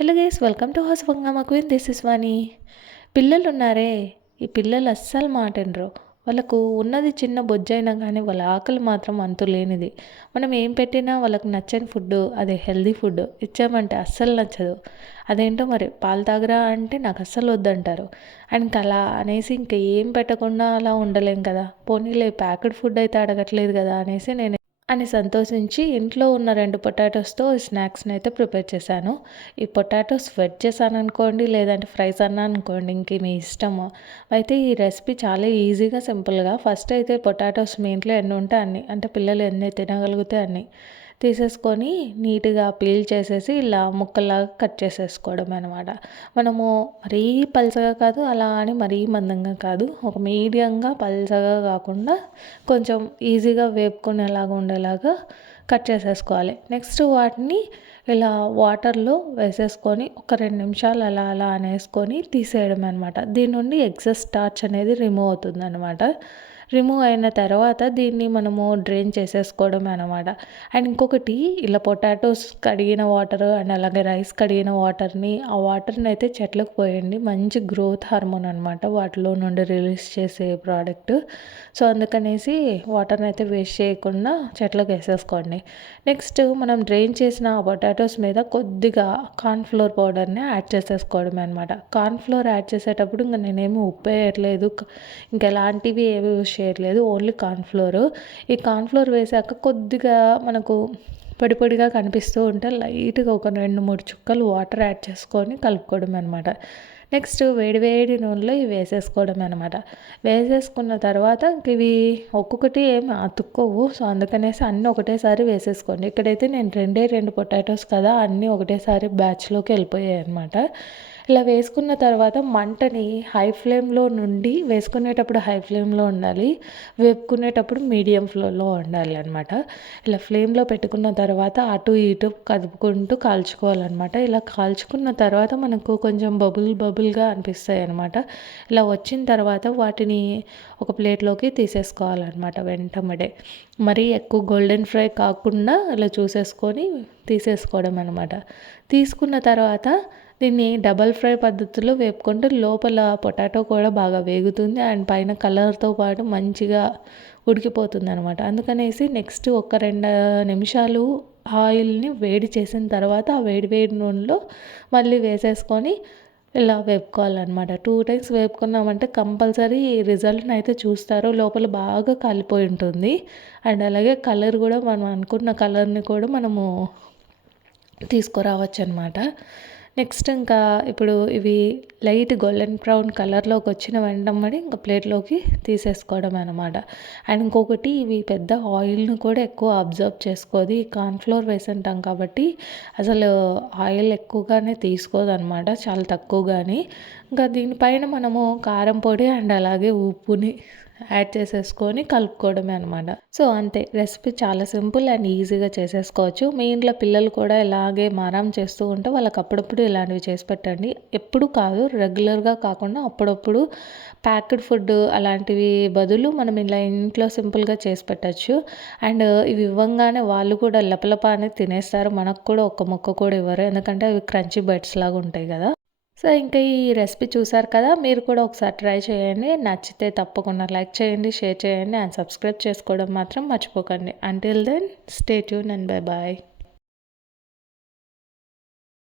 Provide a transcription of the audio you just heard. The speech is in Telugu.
Hello guys, welcome to house వంగమ్మ క్వీన్. This is Vani. పిల్లలు ఉన్నారే, ఈ పిల్లలు అస్సలు మాటినరు. వాళ్ళకు ఉన్నది చిన్న బొజ్జైనా కానీ వాళ్ళ ఆకలి మాత్రం అంతులేనిది. మనం ఏం పెట్టినా వాళ్ళకి నచ్చని ఫుడ్, అదే హెల్దీ ఫుడ్ ఇచ్చామంటే అస్సలు నచ్చదు. అదేంటో మరి, పాలు తాగరా అంటే నాకు అస్సలు వద్దంటారు. అండ్ అలా అనేసి ఇంకా ఏం పెట్టకుండా అలా ఉండలేం కదా. పోనీలే ప్యాకెట్ ఫుడ్ అయితే అడగట్లేదు కదా అనేసి నేను సంతోషించి ఇంట్లో ఉన్న 2 పొటాటోస్‌తో స్నాక్స్‌ని అయితే ప్రిపేర్ చేశాను. ఈ పొటాటోస్ వెట్ చేశాననుకోండి, లేదంటే ఫ్రైస్ అన్నా అనుకోండి, ఇంక మీ ఇష్టము. అయితే ఈ రెసిపీ చాలా ఈజీగా, సింపుల్‌గా ఫస్ట్ అయితే పొటాటోస్ మీ ఇంట్లో ఎన్ని ఉంటే అన్ని, అంటే పిల్లలు ఎన్ని తినగలిగితే అన్ని తీసేసుకొని నీట్‌గా పీల్ చేసేసి ఇలా ముక్కల్లాగా కట్ చేసేసుకోవడమే అనమాట. మనము మరీ పల్చగా కాదు, అలా అని మరీ మందంగా కాదు, ఒక మీడియంగా పల్చగా కాకుండా కొంచెం ఈజీగా వేపుకునేలాగా ఉండేలాగా కట్ చేసేసుకోవాలి. నెక్స్ట్ వాటిని ఇలా వాటర్లో వేసేసుకొని ఒక 2 నిమిషాలు అలా అలా అనేసుకొని తీసేయడమే అనమాట. దీని నుండి ఎక్సెస్ స్టార్చ్ అనేది రిమూవ్ అవుతుందన్నమాట. రిమూవ్ అయిన తర్వాత దీన్ని మనము డ్రైన్ చేసేసుకోవడమే అనమాట. అండ్ ఇంకొకటి, ఇలా పొటాటోస్ కడిగిన వాటర్ అండ్ అలాగే రైస్ కడిగిన వాటర్ని, ఆ వాటర్ని అయితే చెట్లకు పోయండి. మంచి గ్రోత్ హార్మోన్ అనమాట వాటిలో నుండి రిలీజ్ చేసే ప్రోడక్ట్. సో అందుకనేసి వాటర్ని అయితే వేస్ట్ చేయకుండా చెట్లకు వేసేసుకోండి. నెక్స్ట్ మనం డ్రైన్ చేసిన ఆ పొటాటోస్ మీద కొద్దిగా కార్న్‌ఫ్లోర్ పౌడర్ని యాడ్ చేసేసుకోవడమే అనమాట. కార్న్‌ఫ్లోర్ యాడ్ చేసేటప్పుడు ఇంక నేనేమి ఉప్పు వేయట్లేదు, ఇంకెలాంటివి ఏవి యూజ్ చేయట్లేదు, ఓన్లీ కార్న్‌ఫ్లోర్. ఈ కార్న్‌ఫ్లోర్ వేసాక కొద్దిగా మనకు పొడి పొడిగా కనిపిస్తూ ఉంటే లైట్‌గా ఒక 2, 3 చుక్కలు వాటర్ యాడ్ చేసుకొని కలుపుకోవడమే అనమాట. నెక్స్ట్ వేడి వేడి నూనెలో ఇవి వేసేసుకోవడమే అనమాట. వేసేసుకున్న తర్వాత ఇవి ఒక్కొక్కటి ఏమి అతుక్కోవు. సో అందుకనేసి అన్నీ ఒకటేసారి వేసేసుకోండి. ఇక్కడైతే నేను 2 పొటాటోస్ కదా, అన్నీ ఒకటేసారి బ్యాచ్‌లోకి వెళ్ళిపోయాయి అనమాట. ఇలా వేసుకున్న తర్వాత మంటని హై ఫ్లేమ్లో నుండి, వేసుకునేటప్పుడు హై ఫ్లేమ్లో ఉండాలి, వేపుకునేటప్పుడు మీడియం ఫ్లేమ్లో ఉండాలి అనమాట. ఇలా ఫ్లేమ్లో పెట్టుకున్న తర్వాత అటు ఇటు కదుపుకుంటూ కాల్చుకోవాలన్నమాట. ఇలా కాల్చుకున్న తర్వాత మనకు కొంచెం బబుల్గా అనిపిస్తాయి అనమాట. ఇలా వచ్చిన తర్వాత వాటిని ఒక ప్లేట్లోకి తీసేసుకోవాలన్నమాట వెంటనే. మరీ ఎక్కువ గోల్డెన్ ఫ్రై కాకుండా ఇలా చూసేసుకొని తీసేసుకోవడం అనమాట. తీసుకున్న తర్వాత దీన్ని డబల్ ఫ్రై పద్ధతిలో వేపుకుంటే లోపల పొటాటో కూడా బాగా వేగుతుంది అండ్ పైన కలర్తో పాటు మంచిగా ఉడికిపోతుంది అనమాట. అందుకనేసి నెక్స్ట్ ఒక 2 నిమిషాలు ఆయిల్ని వేడి చేసిన తర్వాత ఆ వేడి వేడి నూనెలో మళ్ళీ వేసేసుకొని ఇలా వేపుకోవాలన్నమాట. 2 టైమ్స్ వేపుకున్నామంటే కంపల్సరీ రిజల్ట్ని అయితే చూస్తారు. లోపల బాగా కాలిపోయి ఉంటుంది అండ్ అలాగే కలర్ కూడా మనం అనుకున్న కలర్ని కూడా మనము తీసుకురావచ్చు అనమాట. నెక్స్ట్ ఇంకా ఇప్పుడు ఇవి లైట్ గోల్డెన్ బ్రౌన్ కలర్లోకి వచ్చిన వెంటనే ఇంకా ప్లేట్లోకి తీసేసుకోవడం అనమాట. అండ్ ఇంకొకటి, ఇవి పెద్ద ఆయిల్ని కూడా ఎక్కువ అబ్జర్వ్ చేసుకోదు. ఈ కార్న్‌ఫ్లోర్ వేసుంటాం కాబట్టి అసలు ఆయిల్ ఎక్కువగానే తీసుకోదన్నమాట, చాలా తక్కువగానే. ఇంకా దీనిపైన మనము కారం పొడి అండ్ అలాగే ఉప్పుని యాడ్ చేసేసుకొని కలుపుకోవడమే అనమాట. సో అంతే, రెసిపీ చాలా సింపుల్ అండ్ ఈజీగా చేసేసుకోవచ్చు. మీ ఇంట్లో పిల్లలు కూడా ఇలాగే మారం చేస్తూ ఉంటే వాళ్ళకి అప్పుడప్పుడు ఇలాంటివి చేసి పెట్టండి. ఎప్పుడు కాదు, రెగ్యులర్గా కాకుండా అప్పుడప్పుడు ప్యాక్డ్ ఫుడ్ అలాంటివి బదులు మనం ఇలా ఇంట్లో సింపుల్గా చేసి పెట్టచ్చు. అండ్ ఇవి ఇవ్వంగానే వాళ్ళు కూడా లపలప అనేది తినేస్తారు. మనకు కూడా ఒక్క ముక్క కూడా ఇవ్వరు, ఎందుకంటే అవి క్రంచీ బైట్స్ లాగా ఉంటాయి కదా. సో ఇంకా ఈ రెసిపీ చూసారు కదా, మీరు కూడా ఒకసారి ట్రై చేయండి. నచ్చితే తప్పకుండా లైక్ చేయండి, షేర్ చేయండి అండ్ సబ్స్క్రైబ్ చేసుకోవడం మాత్రం మర్చిపోకండి. Until then stay tune and bye bye.